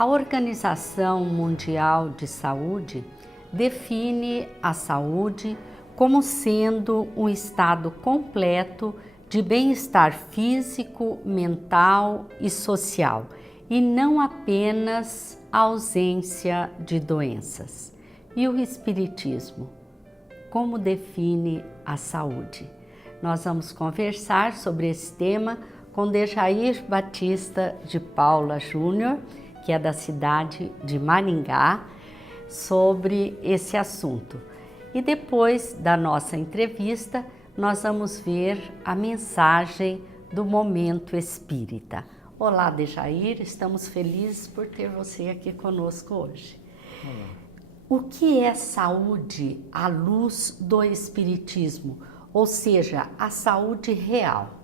A Organização Mundial de Saúde define a saúde como sendo um estado completo de bem-estar físico, mental e social, e não apenas a ausência de doenças. E o Espiritismo? Como define a saúde? Nós vamos conversar sobre esse tema com Dejair Batista de Paula Júnior, que é da cidade de Maringá, sobre esse assunto. E depois da nossa entrevista, nós vamos ver a mensagem do Momento Espírita. Olá, Dejair, estamos felizes por ter você aqui conosco hoje. Olá. O que é saúde à luz do Espiritismo, ou seja, a saúde real?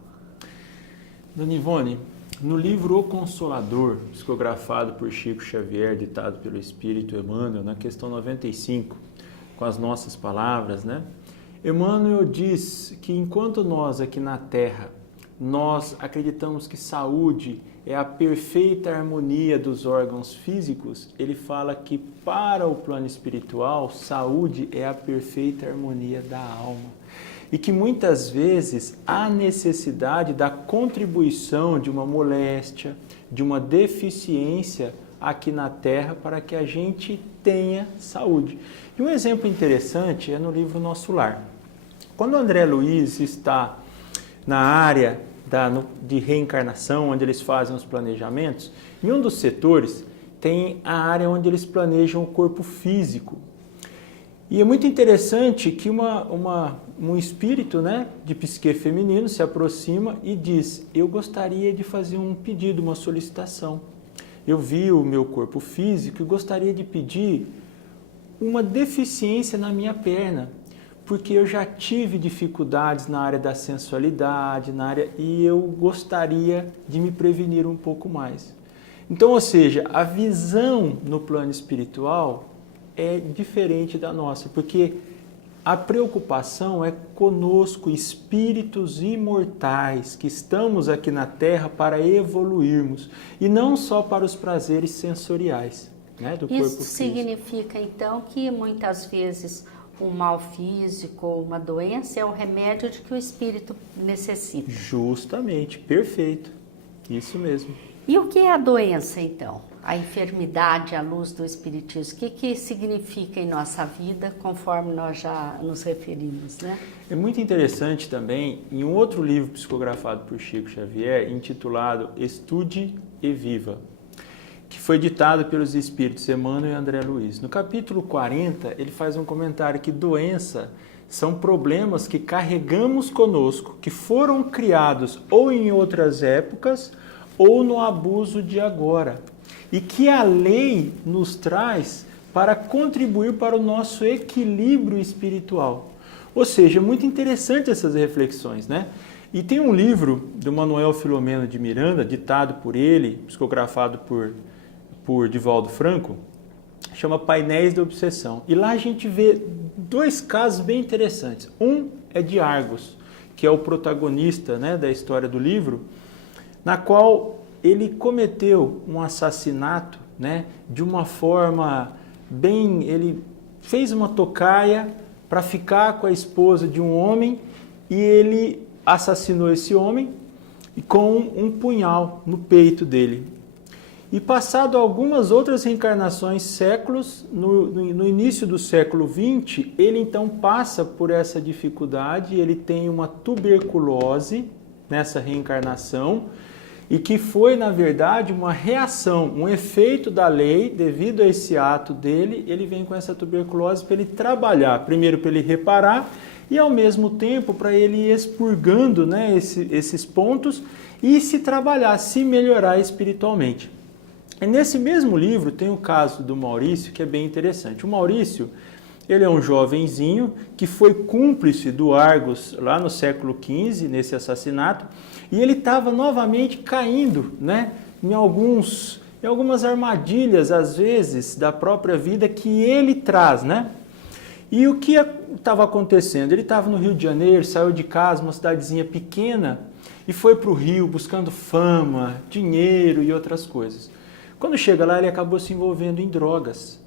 Dona Ivone, no livro O Consolador, psicografado por Chico Xavier, ditado pelo Espírito Emmanuel, na questão 95, com as nossas palavras, Emmanuel diz que enquanto nós aqui na Terra, nós acreditamos que saúde é a perfeita harmonia dos órgãos físicos, ele fala que para o plano espiritual, saúde é a perfeita harmonia da alma. E que muitas vezes há necessidade da contribuição de uma moléstia, de uma deficiência aqui na Terra para que a gente tenha saúde. E um exemplo interessante é no livro Nosso Lar. Quando o André Luiz está na área de reencarnação, onde eles fazem os planejamentos, em um dos setores tem a área onde eles planejam o corpo físico. E é muito interessante que um espírito de psique feminino se aproxima e diz: eu gostaria de fazer um pedido, uma solicitação. Eu vi o meu corpo físico e gostaria de pedir uma deficiência na minha perna, porque eu já tive dificuldades na área da sensualidade, e eu gostaria de me prevenir um pouco mais. Então, ou seja, a visão no plano espiritual é diferente da nossa, porque a preocupação é conosco, espíritos imortais, que estamos aqui na Terra para evoluirmos, e não só para os prazeres sensoriais do corpo físico. Isso significa, então, que muitas vezes um mal físico, uma doença, é o remédio de que o espírito necessita. Justamente, perfeito, isso mesmo. E o que é a doença, então? A enfermidade à luz do Espiritismo, o que significa em nossa vida, conforme nós já nos referimos, É muito interessante também, em um outro livro psicografado por Chico Xavier, intitulado Estude e Viva, que foi ditado pelos Espíritos Emmanuel e André Luiz. No capítulo 40, ele faz um comentário que doença são problemas que carregamos conosco, que foram criados ou em outras épocas ou no abuso de agora, e que a lei nos traz para contribuir para o nosso equilíbrio espiritual. Ou seja, é muito interessante essas reflexões, E tem um livro do Manuel Filomeno de Miranda, ditado por ele, psicografado por Divaldo Franco, chama Painéis da Obsessão. E lá a gente vê dois casos bem interessantes. Um é de Argos, que é o protagonista da história do livro, na qual ele cometeu um assassinato de uma forma ele fez uma tocaia para ficar com a esposa de um homem, e ele assassinou esse homem com um punhal no peito dele. E passado algumas outras reencarnações, séculos, no início do século XX, ele então passa por essa dificuldade, ele tem uma tuberculose nessa reencarnação, e que foi, na verdade, uma reação, um efeito da lei, devido a esse ato dele, ele vem com essa tuberculose para ele trabalhar, primeiro para ele reparar, e ao mesmo tempo para ele ir expurgando esses pontos e se trabalhar, se melhorar espiritualmente. E nesse mesmo livro tem o caso do Maurício, que é bem interessante. O Maurício, ele é um jovenzinho que foi cúmplice do Argos lá no século XV, nesse assassinato, e ele estava novamente caindo em algumas armadilhas, às vezes, da própria vida que ele traz. E o que estava acontecendo? Ele estava no Rio de Janeiro, saiu de casa, uma cidadezinha pequena, e foi para o Rio buscando fama, dinheiro e outras coisas. Quando chega lá, ele acabou se envolvendo em drogas.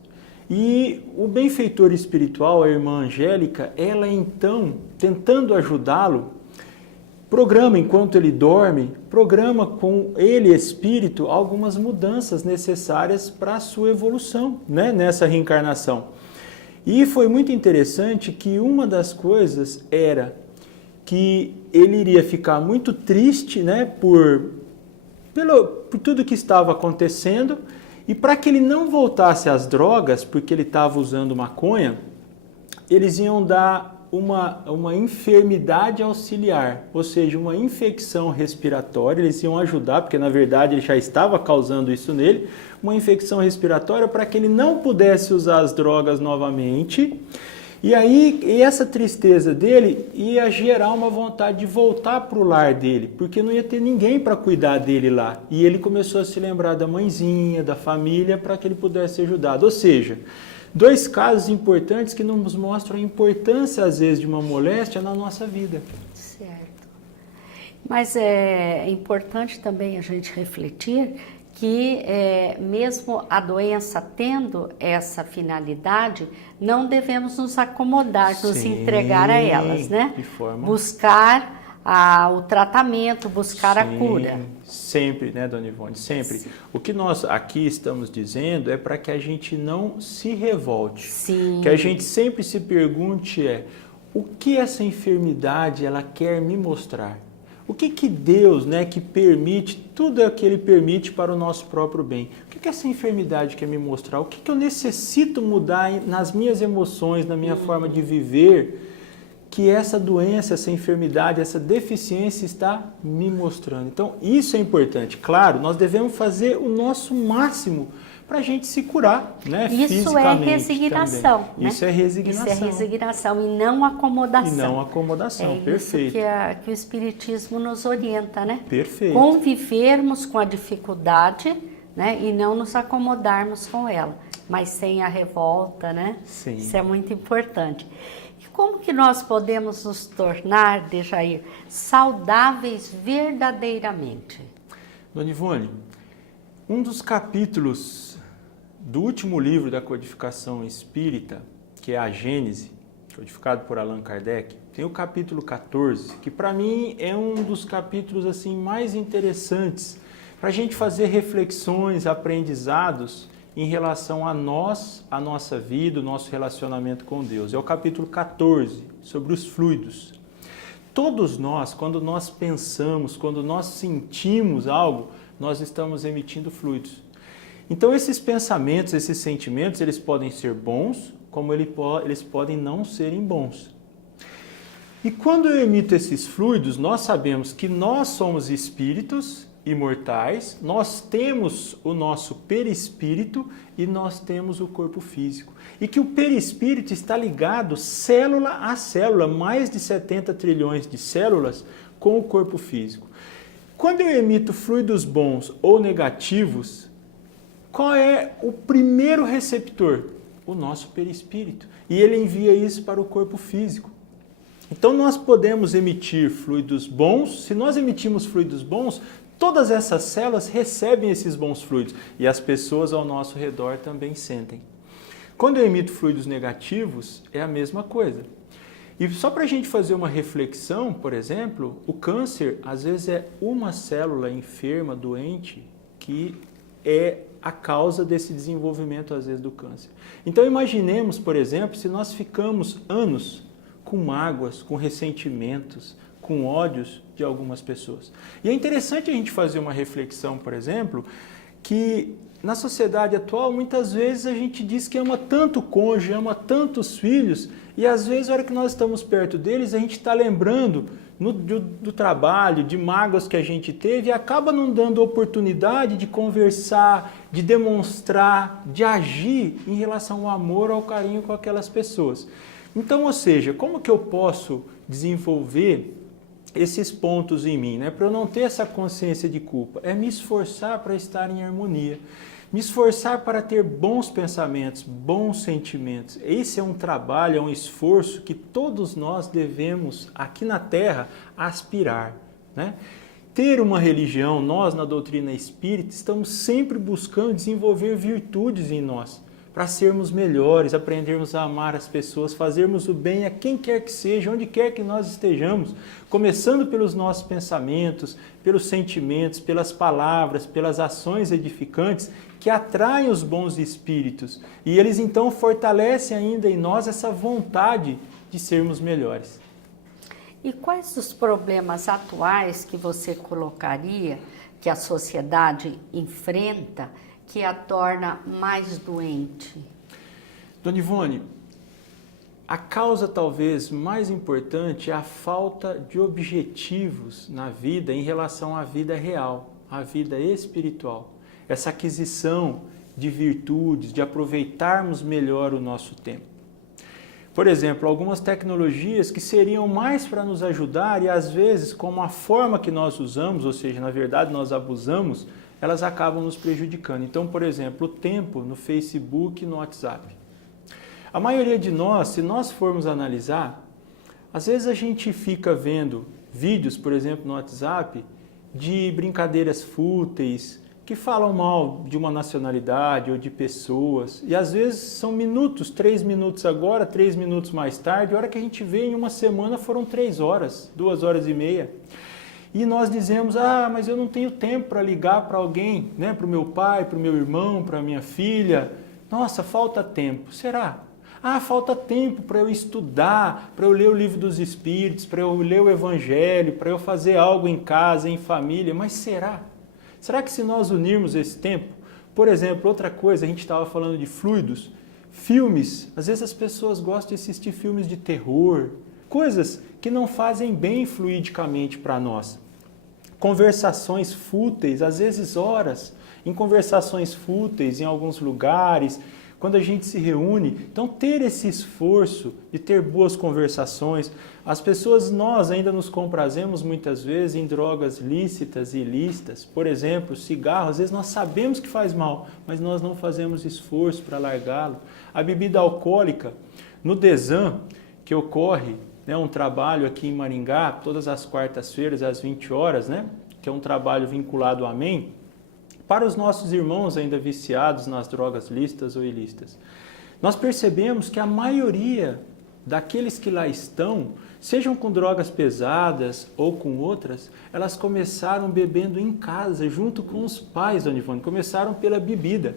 E o benfeitor espiritual, a irmã Angélica, ela então, tentando ajudá-lo, programa, enquanto ele dorme, programa com ele, espírito, algumas mudanças necessárias para a sua evolução, né, nessa reencarnação. E foi muito interessante que uma das coisas era que ele iria ficar muito triste, né, por tudo que estava acontecendo, e para que ele não voltasse às drogas, porque ele estava usando maconha, eles iam dar uma enfermidade auxiliar, ou seja, uma infecção respiratória. Eles iam ajudar, porque na verdade ele já estava causando isso nele, uma infecção respiratória para que ele não pudesse usar as drogas novamente. E aí essa tristeza dele ia gerar uma vontade de voltar para o lar dele, porque não ia ter ninguém para cuidar dele lá. E ele começou a se lembrar da mãezinha, da família, para que ele pudesse ser ajudado. Ou seja, dois casos importantes que nos mostram a importância, às vezes, de uma moléstia na nossa vida. Certo. Mas é importante também a gente refletir que mesmo a doença tendo essa finalidade, não devemos nos acomodar, nos entregar a elas, né? De forma... Buscar o tratamento, buscar a cura. Sempre, né, Dona Ivone? Sempre. Sim. O que nós aqui estamos dizendo é para que a gente não se revolte. Sim. Que a gente sempre se pergunte o que essa enfermidade ela quer me mostrar? O que Deus, né, que permite, tudo é que Ele permite para o nosso próprio bem. O que essa enfermidade quer me mostrar? O que eu necessito mudar nas minhas emoções, na minha forma de viver, que essa doença, essa enfermidade, essa deficiência está me mostrando? Então, isso é importante. Claro, nós devemos fazer o nosso máximo para a gente se curar, né? Isso é resignação. Né? Isso é resignação. Isso é resignação e não acomodação. E não acomodação, perfeito. Isso que o Espiritismo nos orienta, né? Perfeito. Convivermos com a dificuldade, né? E não nos acomodarmos com ela, mas sem a revolta, né? Sim. Isso é muito importante. E como que nós podemos nos tornar, Dejair, saudáveis verdadeiramente? Dona Ivone, um dos capítulos do último livro da codificação espírita, que é a Gênese, codificado por Allan Kardec, tem o capítulo 14, que para mim é um dos capítulos assim mais interessantes para a gente fazer reflexões, aprendizados em relação a nós, a nossa vida, o nosso relacionamento com Deus. É o capítulo 14, sobre os fluidos. Todos nós, quando nós pensamos, quando nós sentimos algo, nós estamos emitindo fluidos. Então esses pensamentos, esses sentimentos, eles podem ser bons, como eles podem não serem bons. E quando eu emito esses fluidos, nós sabemos que nós somos espíritos imortais, nós temos o nosso perispírito e nós temos o corpo físico. E que o perispírito está ligado célula a célula, mais de 70 trilhões de células, com o corpo físico. Quando eu emito fluidos bons ou negativos, qual é o primeiro receptor? O nosso perispírito. E ele envia isso para o corpo físico. Então nós podemos emitir fluidos bons. Se nós emitimos fluidos bons, todas essas células recebem esses bons fluidos. E as pessoas ao nosso redor também sentem. Quando eu emito fluidos negativos, é a mesma coisa. E só para a gente fazer uma reflexão, por exemplo, o câncer às vezes é uma célula enferma, doente, que é a causa desse desenvolvimento, às vezes, do câncer. Então imaginemos, por exemplo, se nós ficamos anos com mágoas, com ressentimentos, com ódios de algumas pessoas. E é interessante a gente fazer uma reflexão, por exemplo, que na sociedade atual, muitas vezes a gente diz que ama tanto o cônjuge, ama tantos filhos, e às vezes, na hora que nós estamos perto deles, a gente está lembrando do trabalho, de mágoas que a gente teve, e acaba não dando oportunidade de conversar, de demonstrar, de agir em relação ao amor, ao carinho com aquelas pessoas. Então, ou seja, como que eu posso desenvolver esses pontos em mim, né? Para eu não ter essa consciência de culpa? É me esforçar para estar em harmonia. Me esforçar para ter bons pensamentos, bons sentimentos. Esse é um trabalho, é um esforço que todos nós devemos, aqui na Terra, aspirar, né? ter uma religião, nós na doutrina espírita estamos sempre buscando desenvolver virtudes em nós, para sermos melhores, aprendermos a amar as pessoas, fazermos o bem a quem quer que seja, onde quer que nós estejamos, começando pelos nossos pensamentos, pelos sentimentos, pelas palavras, pelas ações edificantes que atraem os bons espíritos. E eles então fortalecem ainda em nós essa vontade de sermos melhores. E quais os problemas atuais que você colocaria que a sociedade enfrenta que a torna mais doente? Dona Ivone, a causa talvez mais importante é a falta de objetivos na vida em relação à vida real, à vida espiritual. Essa aquisição de virtudes, de aproveitarmos melhor o nosso tempo. Por exemplo, algumas tecnologias que seriam mais para nos ajudar e às vezes, como a forma que nós usamos, ou seja, na verdade nós abusamos, elas acabam nos prejudicando. Então, por exemplo, o tempo no Facebook e no WhatsApp. A maioria de nós, se nós formos analisar, às vezes a gente fica vendo vídeos, por exemplo, no WhatsApp, de brincadeiras fúteis, que falam mal de uma nacionalidade ou de pessoas. E às vezes são minutos, 3 minutos agora, 3 minutos mais tarde, a hora que a gente vê em uma semana foram 3 horas, 2 horas e meia. E nós dizemos, mas eu não tenho tempo para ligar para alguém, né? Para o meu pai, para o meu irmão, para a minha filha. Nossa, falta tempo. Será? Falta tempo para eu estudar, para eu ler o livro dos Espíritos, para eu ler o Evangelho, para eu fazer algo em casa, em família. Mas será? Será que se nós unirmos esse tempo? Por exemplo, outra coisa, a gente estava falando de fluidos, filmes. Às vezes as pessoas gostam de assistir filmes de terror, coisas que não fazem bem fluidicamente para nós. Conversações fúteis, às vezes horas, em conversações fúteis em alguns lugares, quando a gente se reúne. Então, ter esse esforço de ter boas conversações. As pessoas, nós ainda nos comprazemos muitas vezes em drogas lícitas e ilícitas. Por exemplo, cigarro, às vezes nós sabemos que faz mal, mas nós não fazemos esforço para largá-lo. A bebida alcoólica, no DESAN, que ocorre, um trabalho aqui em Maringá, todas as quartas-feiras, às 20 horas, que é um trabalho vinculado ao AMEN, para os nossos irmãos ainda viciados nas drogas lícitas ou ilícitas. Nós percebemos que a maioria daqueles que lá estão, sejam com drogas pesadas ou com outras, elas começaram bebendo em casa, junto com os pais, Dona Ivone, começaram pela bebida.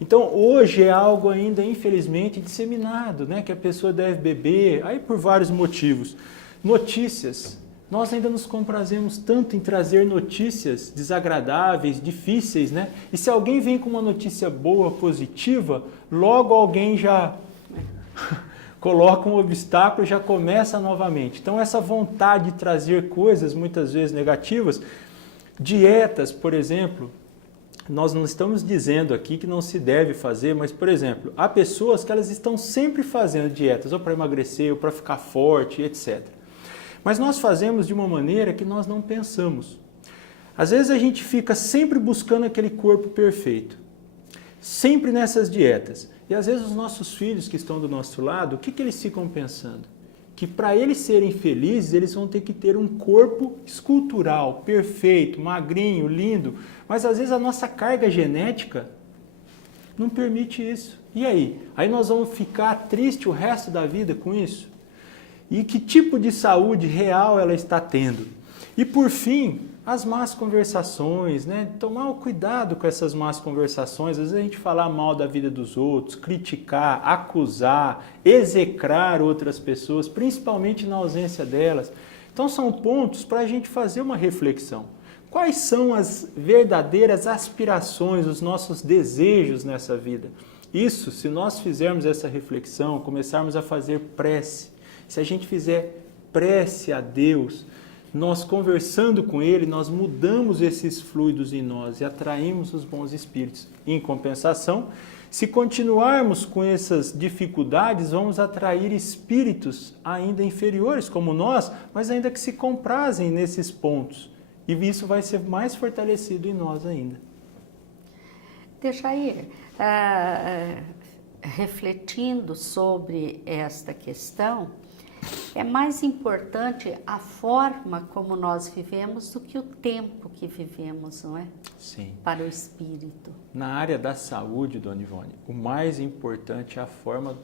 Então, hoje é algo ainda, infelizmente, disseminado, que a pessoa deve beber, aí por vários motivos. Notícias. Nós ainda nos comprazemos tanto em trazer notícias desagradáveis, difíceis, E se alguém vem com uma notícia boa, positiva, logo alguém já coloca um obstáculo e já começa novamente. Então, essa vontade de trazer coisas, muitas vezes negativas, dietas, por exemplo, nós não estamos dizendo aqui que não se deve fazer, mas, por exemplo, há pessoas que elas estão sempre fazendo dietas, ou para emagrecer, ou para ficar forte, etc. Mas nós fazemos de uma maneira que nós não pensamos. Às vezes a gente fica sempre buscando aquele corpo perfeito, sempre nessas dietas. E às vezes os nossos filhos que estão do nosso lado, o que eles ficam pensando? Que para eles serem felizes, eles vão ter que ter um corpo escultural, perfeito, magrinho, lindo. Mas às vezes a nossa carga genética não permite isso. E aí? Aí nós vamos ficar tristes o resto da vida com isso? E que tipo de saúde real ela está tendo? E por fim, as más conversações, Tomar cuidado com essas más conversações. Às vezes a gente falar mal da vida dos outros, criticar, acusar, execrar outras pessoas, principalmente na ausência delas. Então são pontos para a gente fazer uma reflexão. Quais são as verdadeiras aspirações, os nossos desejos nessa vida? Isso, se nós fizermos essa reflexão, começarmos a fazer prece, se a gente fizer prece a Deus, nós conversando com Ele, nós mudamos esses fluidos em nós e atraímos os bons espíritos. Em compensação, se continuarmos com essas dificuldades, vamos atrair espíritos ainda inferiores como nós, mas ainda que se comprazem nesses pontos. E isso vai ser mais fortalecido em nós ainda. Dejair, refletindo sobre esta questão, É mais importante a forma como nós vivemos do que o tempo que vivemos, não é? Sim. Para o espírito. Na área da saúde, Dona Ivone, o mais importante é a forma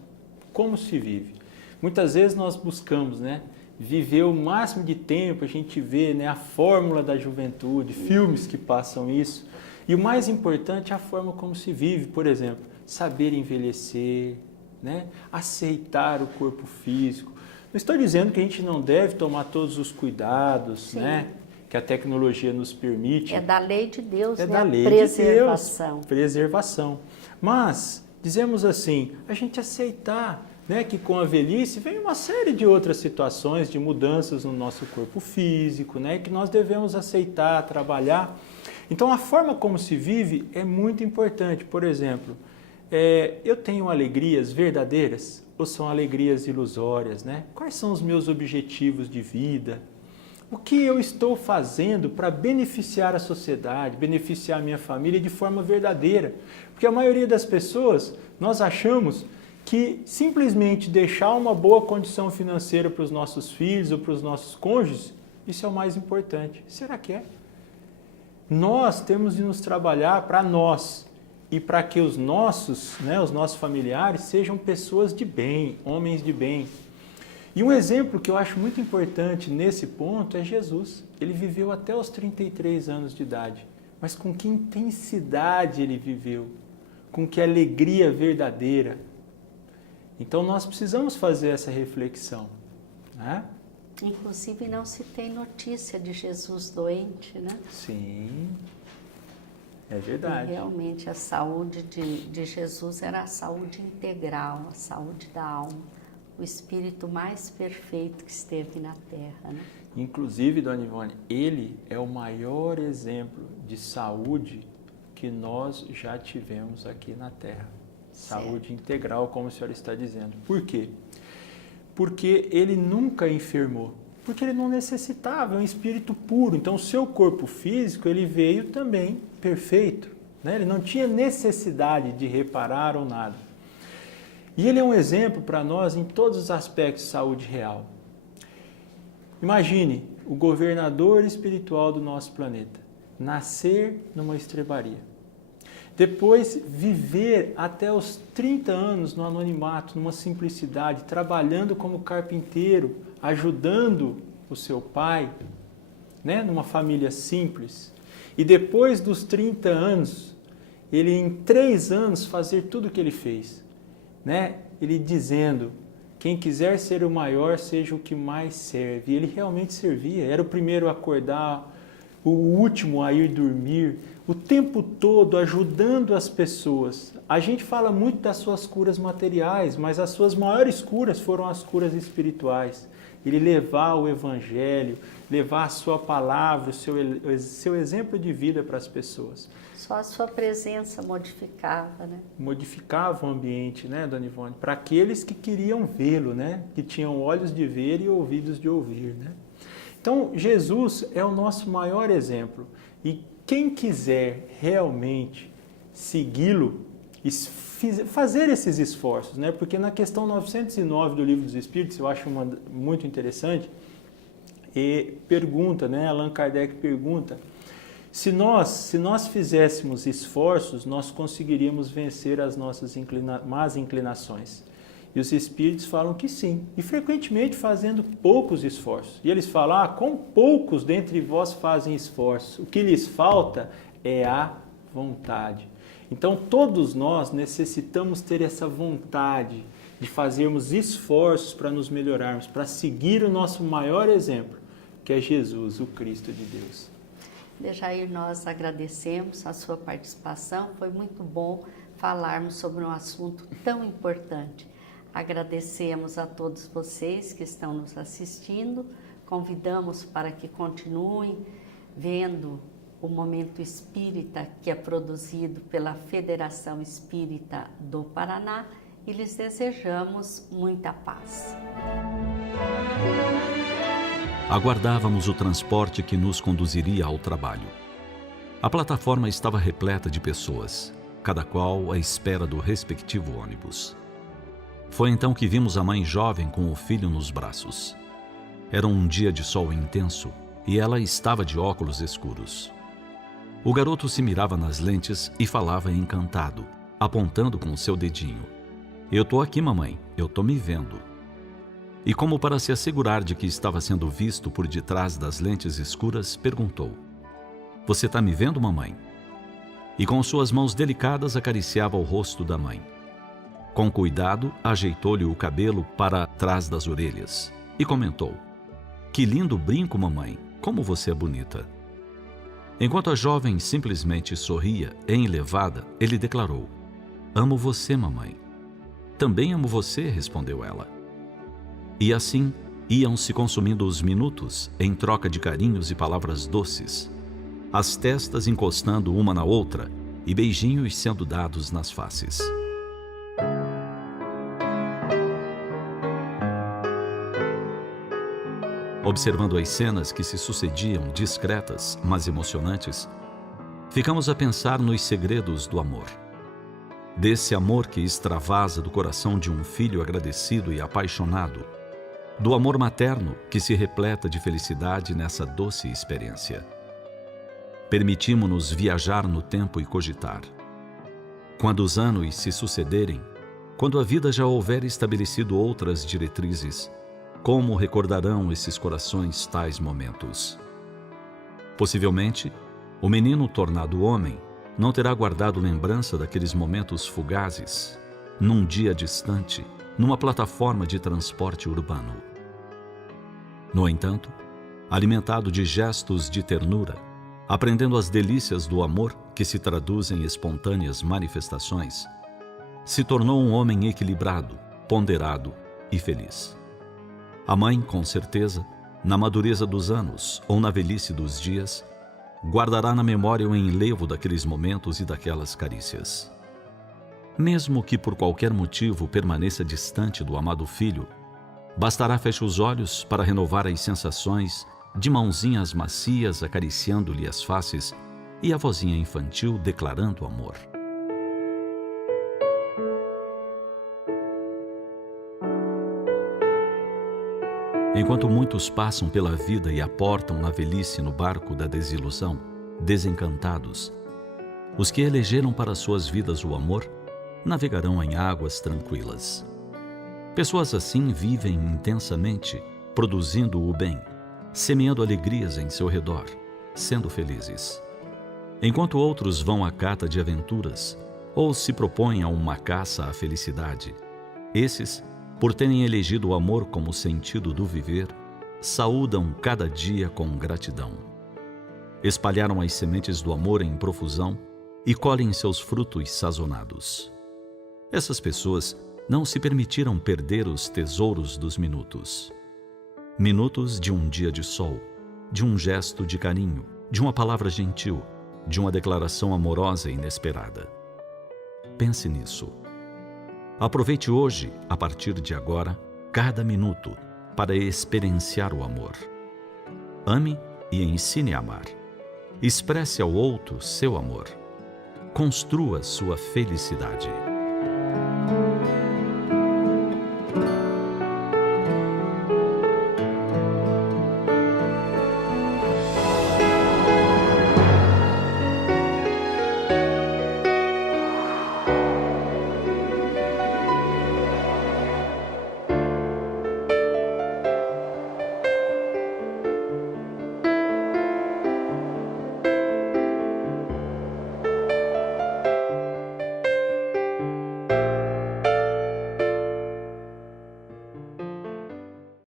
como se vive. Muitas vezes nós buscamos, né, viver o máximo de tempo, a gente vê, né, a fórmula da juventude, filmes que passam isso. E o mais importante é a forma como se vive, por exemplo, saber envelhecer, né, aceitar o corpo físico. Não estou dizendo que a gente não deve tomar todos os cuidados, né, que a tecnologia nos permite. É da lei de Deus, é né? da lei Preservação. de Deus, preservação. Mas, dizemos assim, a gente aceitar, né, que com a velhice vem uma série de outras situações, de mudanças no nosso corpo físico, né, que nós devemos aceitar, trabalhar. Então, a forma como se vive é muito importante. Por exemplo, eu tenho alegrias verdadeiras ou são alegrias ilusórias, né? Quais são os meus objetivos de vida? O que eu estou fazendo para beneficiar a sociedade, beneficiar a minha família de forma verdadeira? Porque a maioria das pessoas, nós achamos que simplesmente deixar uma boa condição financeira para os nossos filhos ou para os nossos cônjuges, isso é o mais importante. Será que é? Nós temos de nos trabalhar para nós e para que os nossos familiares sejam pessoas de bem, homens de bem. E um exemplo que eu acho muito importante nesse ponto é Jesus. Ele viveu até os 33 anos de idade, mas com que intensidade ele viveu, com que alegria verdadeira. Então nós precisamos fazer essa reflexão, né? Inclusive não se tem notícia de Jesus doente, né? Sim, é verdade. E realmente a saúde de Jesus era a saúde integral, a saúde da alma, o espírito mais perfeito que esteve na Terra, né? Inclusive, Dona Ivone, ele é o maior exemplo de saúde que nós já tivemos aqui na Terra. Saúde integral, como a senhora está dizendo. Por quê? Porque ele nunca enfermou, porque ele não necessitava, é um espírito puro. Então, o seu corpo físico, ele veio também perfeito, né? Ele não tinha necessidade de reparar ou nada. E ele é um exemplo para nós em todos os aspectos de saúde real. Imagine o governador espiritual do nosso planeta nascer numa estrebaria. Depois viver até os 30 anos no anonimato, numa simplicidade, trabalhando como carpinteiro, ajudando o seu pai, né, numa família simples. E depois dos 30 anos, ele em 3 anos fazer tudo o que ele fez, né? Ele dizendo, quem quiser ser o maior, seja o que mais serve. E ele realmente servia, era o primeiro a acordar, o último a ir dormir, o tempo todo ajudando as pessoas. A gente fala muito das suas curas materiais, mas as suas maiores curas foram as curas espirituais. Ele levar o evangelho, levar a sua palavra, o seu exemplo de vida para as pessoas. Só a sua presença modificava, né? Modificava o ambiente, né, Dona Ivone? Para aqueles que queriam vê-lo, né? Que tinham olhos de ver e ouvidos de ouvir, né? Então, Jesus é o nosso maior exemplo. E quem quiser realmente segui-lo, fazer esses esforços, né? Porque na questão 909 do Livro dos Espíritos, eu acho muito interessante, e pergunta, né? Allan Kardec pergunta, se nós fizéssemos esforços, nós conseguiríamos vencer as nossas más inclinações. E os Espíritos falam que sim, e frequentemente fazendo poucos esforços. E eles falam, quão poucos dentre vós fazem esforços, o que lhes falta é a vontade. Então todos nós necessitamos ter essa vontade de fazermos esforços para nos melhorarmos, para seguir o nosso maior exemplo, que é Jesus, o Cristo de Deus. Dejair, nós agradecemos a sua participação, foi muito bom falarmos sobre um assunto tão importante. Agradecemos a todos vocês que estão nos assistindo, convidamos para que continuem vendo o Momento Espírita, que é produzido pela Federação Espírita do Paraná, e lhes desejamos muita paz. Aguardávamos o transporte que nos conduziria ao trabalho. A plataforma estava repleta de pessoas, cada qual à espera do respectivo ônibus. Foi então que vimos a mãe jovem com o filho nos braços. Era um dia de sol intenso e ela estava de óculos escuros. O garoto se mirava nas lentes e falava encantado, apontando com seu dedinho. Eu tô aqui, mamãe, eu tô me vendo. E como para se assegurar de que estava sendo visto por detrás das lentes escuras, perguntou: Você tá me vendo, mamãe? E com suas mãos delicadas acariciava o rosto da mãe. Com cuidado, ajeitou-lhe o cabelo para trás das orelhas e comentou: Que lindo brinco, mamãe, como você é bonita. Enquanto a jovem simplesmente sorria, enlevada, ele declarou: Amo você, mamãe. Também amo você, respondeu ela. E assim iam se consumindo os minutos em troca de carinhos e palavras doces, as testas encostando uma na outra e beijinhos sendo dados nas faces. Observando as cenas que se sucediam, discretas, mas emocionantes, ficamos a pensar nos segredos do amor. Desse amor que extravasa do coração de um filho agradecido e apaixonado, do amor materno que se repleta de felicidade nessa doce experiência. Permitimos-nos viajar no tempo e cogitar. Quando os anos se sucederem, quando a vida já houver estabelecido outras diretrizes, como recordarão esses corações tais momentos? Possivelmente, o menino tornado homem não terá guardado lembrança daqueles momentos fugazes, num dia distante, numa plataforma de transporte urbano. No entanto, alimentado de gestos de ternura, aprendendo as delícias do amor que se traduzem em espontâneas manifestações, se tornou um homem equilibrado, ponderado e feliz. A mãe, com certeza, na madureza dos anos ou na velhice dos dias, guardará na memória o enlevo daqueles momentos e daquelas carícias. Mesmo que por qualquer motivo permaneça distante do amado filho, bastará fechar os olhos para renovar as sensações de mãozinhas macias acariciando-lhe as faces e a vozinha infantil declarando amor. Enquanto muitos passam pela vida e aportam na velhice no barco da desilusão, desencantados, os que elegeram para suas vidas o amor, navegarão em águas tranquilas. Pessoas assim vivem intensamente, produzindo o bem, semeando alegrias em seu redor, sendo felizes. Enquanto outros vão à cata de aventuras, ou se propõem a uma caça à felicidade, esses, por terem elegido o amor como sentido do viver, saúdam cada dia com gratidão. Espalharam as sementes do amor em profusão e colhem seus frutos sazonados. Essas pessoas não se permitiram perder os tesouros dos minutos. Minutos de um dia de sol, de um gesto de carinho, de uma palavra gentil, de uma declaração amorosa e inesperada. Pense nisso. Aproveite hoje, a partir de agora, cada minuto para experienciar o amor. Ame e ensine a amar. Expresse ao outro seu amor. Construa sua felicidade.